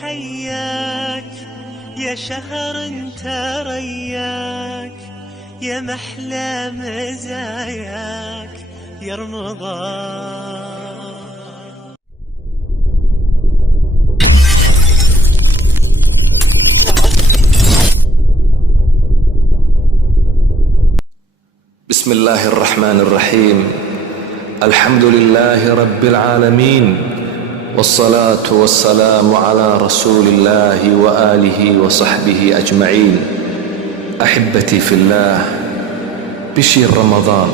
حياك يا شهر انت رياك يا محلى مزاياك يا رمضان. بسم الله الرحمن الرحيم. الحمد لله رب العالمين، والصلاة والسلام على رسول الله وآله وصحبه أجمعين. أحبتي في الله، بشير رمضان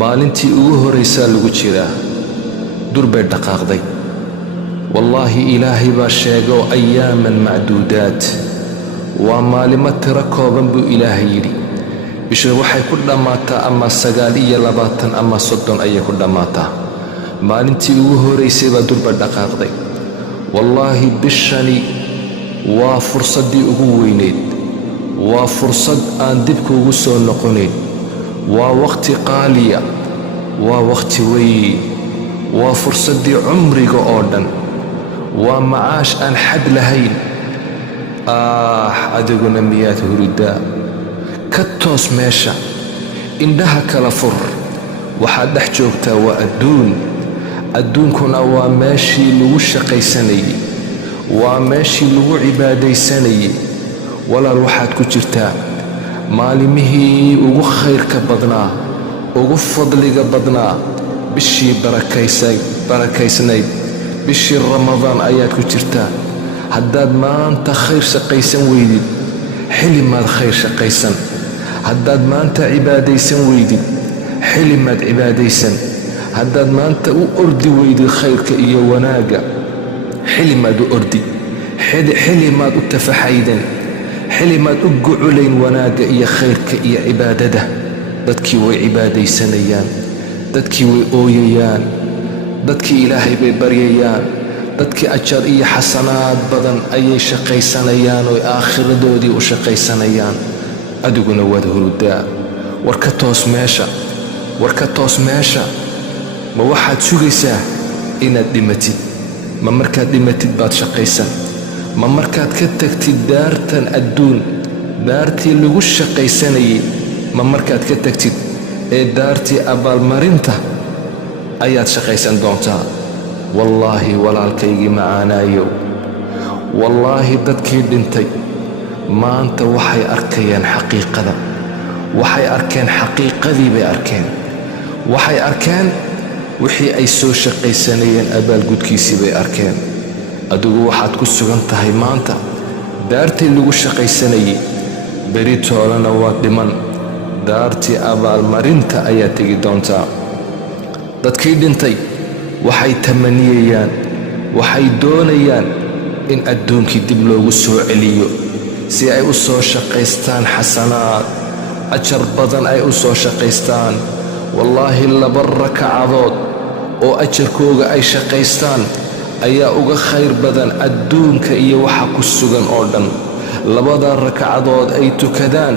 maalintii ugu horaysaa lagu jiraa, durbay dhaqaaqday. wallaahi ilaahay baa sheego ayaaman macduudaad, waa maalimo tiro kooban buu ilaahay yidhi. bisha waxay ku dhammaataa ama 29 ama 30 ayay ku dhammaataa. maalintii ugu horaysay baa durba dhaqaaqday. wallaahi bishani waa fursaddii ugu weyneyd, waa fursad aan dibka ugu soo noqonayn, waa waqti qaaliya, waa waqti weyn, waa fursaddii cumriga oo dhan, waa macaash aan xad lahayn. adiguna miyaad hurudaa? ka toos meesha, indhaha kala fur. waxaad dhex joogtaa waa adduun. adduunkuna waa meeshii lagu shaqaysanayey, waa meeshii lagu cibaadaysanayey. walaal waxaad ku jirtaa maalimihii ugu khayrka badnaa, ugu fadliga badnaa, bishii barakaysnayd, bishii ramadaan ayaad ku jirtaa. haddaad maanta khayr shaqaysan weydid, xili maad khayr shaqaysan. haddaad maanta cibaadaysan weydid, xili maad cibaadaysan. haddaad maanta u ordi weydid khayrka iyo wanaagga, xili maad u ordi. xili maad u tafaxaydan, xili maad u guculayn wanaagga iyo khayrka iyo cibaadada. dadkii way cibaadaysanayaan, dadkii way ooyayaan, dadkii ilaahay bay baryayaan, dadkii ajar iyo xasanaad badan ayay shaqaysanayaan oo aakhiradoodii u shaqaysanayaan. adiguna waad hurudaa. war ka toos meesha, war ka toos meesha. ma waxaad sugaysaa inaad dhimatid? ma markaad dhimatid baad shaqaysan? ma markaad ka tagtid daartan adduun, daartii lagu shaqaysanayey, ma markaad ka tagtid ee daartii abaalmarinta ayaad shaqaysan doontaa? wallaahi walaalkaygii macaanaayow, wallaahi dadkii dhintay maanta waxay arkayaan xaqiiqada. waxay arkeen xaqiiqadii bay arkeen. waxay arkeen wixii ay soo shaqaysanayeen abaalgudkiisii bay arkeen. adigu waxaad ku sugan tahay maanta daartii lagu shaqaysanayey, beri toolana waad dhiman, daartii abaalmarinta ayaad tegi doontaa. dadkii dhintay waxay tamaniyayaan, waxay doonayaan in adduunkii dib loogu soo celiyo si ay u soo shaqaystaan xasanaad, ajar badan ay u soo shaqaystaan. wallaahi 2 rakacadood oo ajarkooga ay shaqaystaan ayaa uga khayr badan adduunka iyo waxa ku sugan oo dhan. 2 rakacadood ay tukadaan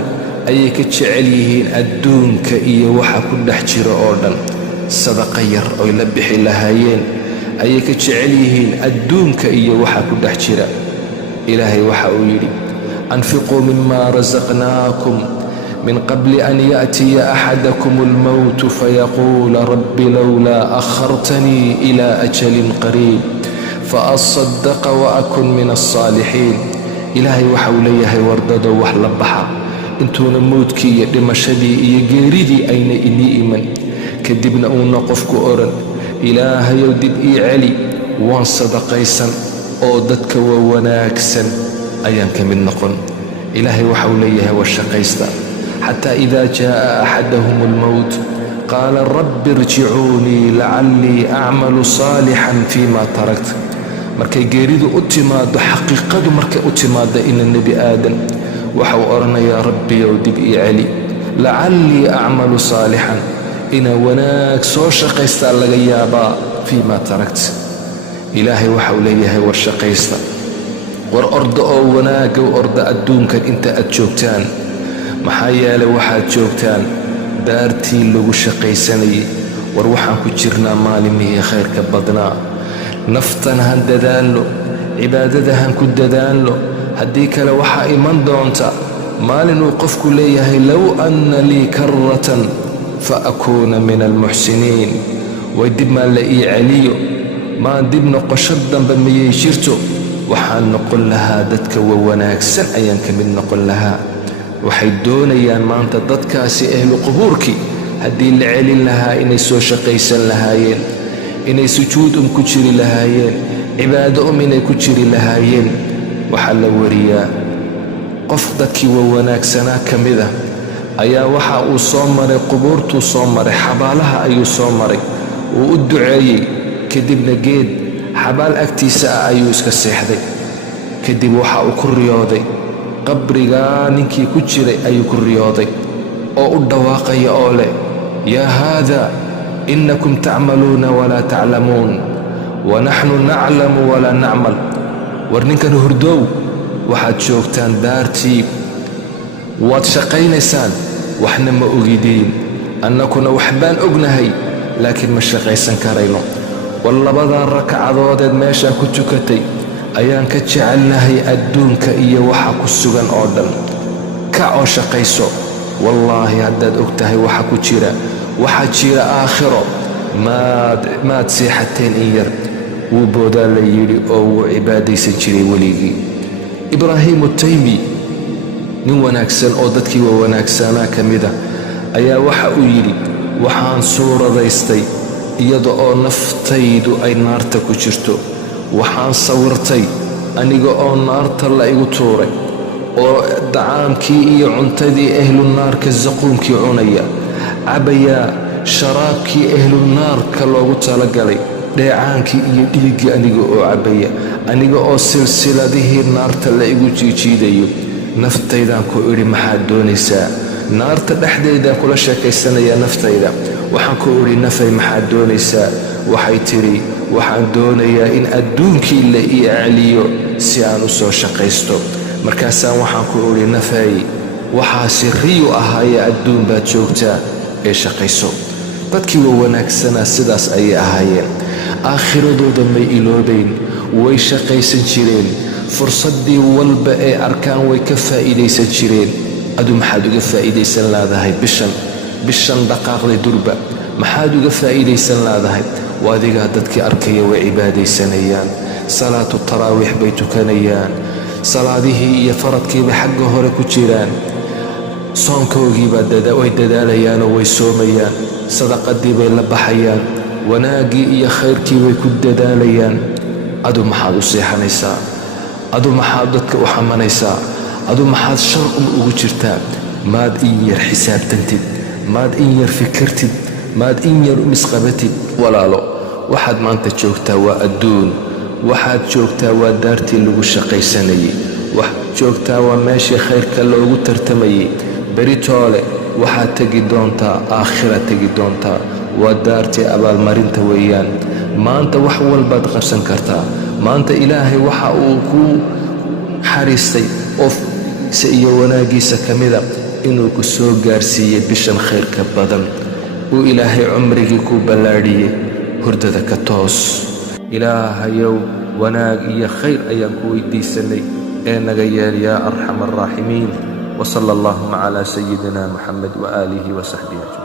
ayay ka jecel yihiin adduunka iyo waxa ku dhex jira oo dhan. sadaqa yar oy la bixi lahaayeen ayay ka jecel yihiin adduunka iyo waxa ku dhex jira. ilaahay waxa uu yidhi: anfiquu mima rasaqnaakum من قبل أن يأتي أحدكم الموت فيقول رب لولا أخرتني إلى أجل قريب فأصدق وأكن من الصالحين. إلهي وحوليه وردد وحلبحا انتونا موتكي دمشدي يجيردي أين إني إيمن كدبنا ونقفك أورن. إلهي يودب علي وان صدقيسا أودتك ووناكسا أيانك من نقن. إلهي وحوليه والشقيستا حتى إذا جاء أحدهم الموت قال رب ارجعوني لعلي أعمل صالحا فيما تركت. markay geeridu u timaado, xaqiiqadu markay u timaado in nebi aadan waxa uu oranayaa rabbiyow dib ii celi, lacallii acmalu saalixan, inaan wanaag soo shaqaystaa laga yaabaa fiimaa tarakt. ilaahay waxa uu leeyahay war shaqaysta, war orda oo wanaagga u orda adduunkan inta aad joogtaan. maxaa yeelay waxaad joogtaan daartii lagu shaqaysanayay. war waxaan ku jirnaa maalimihii khayrka badnaa. naftan han dadaalno, cibaadadahan ku dadaalno haddii kale waxaa iman doonta maalin uu qofku leeyahay low anna lii karratan fa akuuna min almuxsiniin way dib maa la ii celiyo maa dib noqosho dambe miyay jirto waxaan noqon lahaa dadka wanaagsan ayaan ka mid noqon lahaa waxay doonayaan maanta dadkaasi ahlu qubuurkii haddii la celin lahaa inay soo shaqaysan lahaayeen inay sujuud ku jiri lahaayeen cibaado inay ku jiri lahaayeen waxaa la wariyaa qof dadkii wanaagsanaa ka mid ah ayaa waxa uu soo maray qubuurtuu soo maray xabaalaha ayuu soo maray wuu u duceeyey kadibna geed xabaal agtiisa ah ayuu iska seexday kadib waxa uu ku riyooday qabrigaa ninkii ku jiray ayuu ku riyooday oo u dhawaaqaya oo leh yaa haadaa innakum tacmaluuna walaa taclamuun wanaxnu naclamu walaa nacmal war ninkan hurdow waxaad joogtaan daartii waad shaqaynaysaan waxna ma ogidiin annakuna waxbaan ognahay laakiin ma shaqaysan karayno war labadan rakacadoodeed meeshaa ku tukatay ayaan ka jecelnahay adduunka iyo waxa ku sugan oo dhan kac oo shaqayso wallaahi haddaad og tahay waxa ku jira waxaa jira aakhiro maad seexateen in yar wuu boodaa la yidhi oo wuu cibaadaysan jiray weligii ibraahiimu taymi nin wanaagsan oo dadkii wanaagsanaa ka mid ah ayaa waxa uu yidhi waxaan suuradaystay iyada oo naftaydu ay naarta ku jirto waxaan sawirtay aniga oo naarta la igu tuuray oo dacaamkii iyo cuntadii ahlunaarka zaquumkii cunaya cabayaa sharaabkii ahlunaarka loogu talagalay dheecaankii iyo dhiiggii aniga oo cabaya aniga oo silsiladihii naarta la igu jiijiidayo naftaydaan ku idhi maxaad doonaysaa naarta dhexdeedaan kula sheekaysanayaa naftayda waxaan ku idhi nafay maxaad doonaysaa waxay tidhi waxaan doonayaa in adduunkii la ii celiyo si aan u soo shaqaysto markaasaan waxaan ku idhi nafay waxaasi riyu ahaayee adduun baad joogtaa ee shaqayso dadkii wanaagsanaa sidaas ayay ahaayeen aakhiradooda may iloobayn way shaqaysan jireen fursaddii walba ee arkaan way ka faa'iidaysan jireen adu maxaad uga faa'iidaysan laadahay bishan dhaqaaqday durba maxaad uga faa'iidaysan laadahay waa adigaa dadkii arkaya way cibaadaysanayaan salaatu taraawiix bay tukanayaan salaadihii iyo faradkiiba xagga hore ku jiraan soonkoogii way dadaalayaanoo way soomayaan sadaqadii bay la baxayaan wanaaggii iyo khayrkii bay ku dadaalayaan adu maxaad u seexanaysaa adu maxaad dadka u xamanaysaa adu maxaad shar ugu jirtaa maad in yar xisaabtantid maad in yar fikirtid maad in yar misqabatid walaalo waxaad maanta joogtaa waa adduun waxaad joogtaa waa daartii lagu shaqaysanayay waxaad joogtaa waa meeshii khayrka loogu tartamayay beritoole waxaad tegi doontaa aakhira tegi doontaa waa daartii abaalmarinta weeyaan maanta wax walbaad qabsan kartaa maanta ilaahay waxa uu kuu xariistay ofse iyo wanaaggiisa ka mida inuu ku soo gaarsiiyey bishan khayrka badan uu ilaahay cumrigii ku ballaadhiyey hurdada ka toos ilaahayow wanaag iyo khayr ayaan ku weydiisanay ee naga yeel yaa arxam arraaximiin وصلى اللهم على سيدنا محمد وآله وصحبه أجمعين.